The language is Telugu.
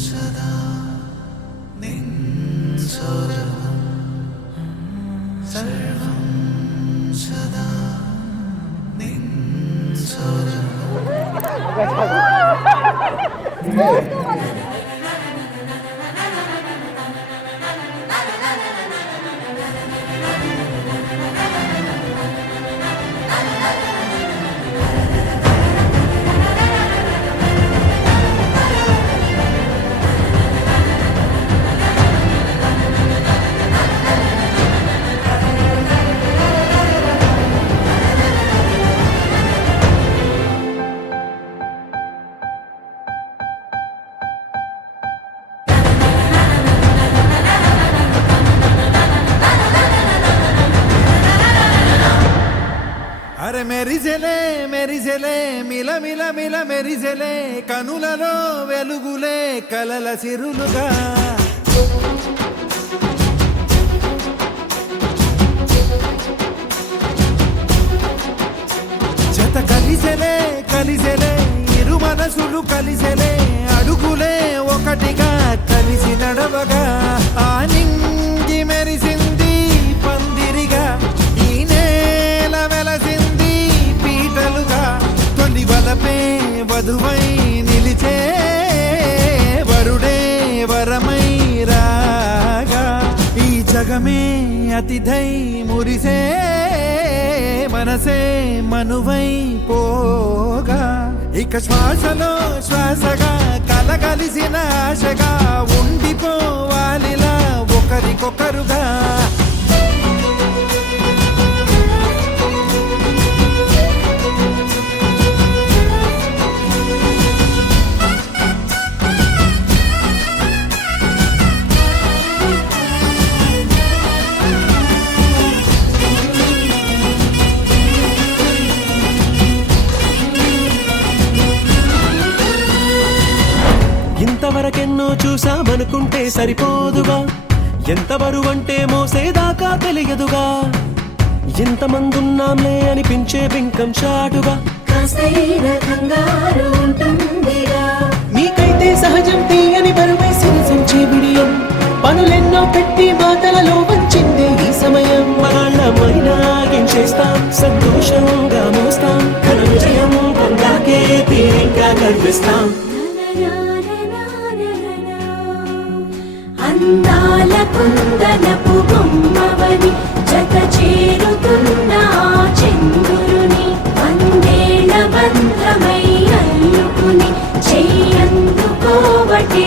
सदा निन्सोरहं सर्वं सदा निन्सोरहं అరే మెరిసెలే మిల మిల మిల మెరిసెలే కనులలో వెలుగులే కలల సిరులుగా జత కలిసెలే ఇరు మనసులు కలిసెలే అడుగులే ఒకటిగా కలిసి నడవగా ఆ నింగి మెరిసింది పందిరిగా ఈ నేల వెలసింది పీటలుగా తొలి వలపే వధువై నిలిచే వరుడే వరమై రాగా ఈ జగమే అతిథై మురిసే మనసే మనువై పోగా ఇక శ్వాసలో శ్వాసగా కలగలిసిన ఆశగా ఉండిపోవాలిలా ఒకరికొకరుగా ఇంతవరకెన్నో చూసామనుకుంటే సరిపోదుగా ఎంత బరువంటే మోసేదాకా తెలియదుగా ఇంతమందున్నాంలే అనిపించే బింకం చాటుగా మీకైతే సహజం తీయని బరువై సిరిసించే బిడియం పనులెన్నో పెట్టి మాటలలో వచ్చిందే ఈ సమయం చేస్తాం సంతోషంగా మోస్తాం ఘన విజయం పొందాకే తీరిగ్గా కనిపిస్తాం అందాల కుందనపు బొమ్మవని జత చేరుతున్న చంద్రుని వందేళ్ల బంధమై అల్లుకుని చెయ్యందుకోవటే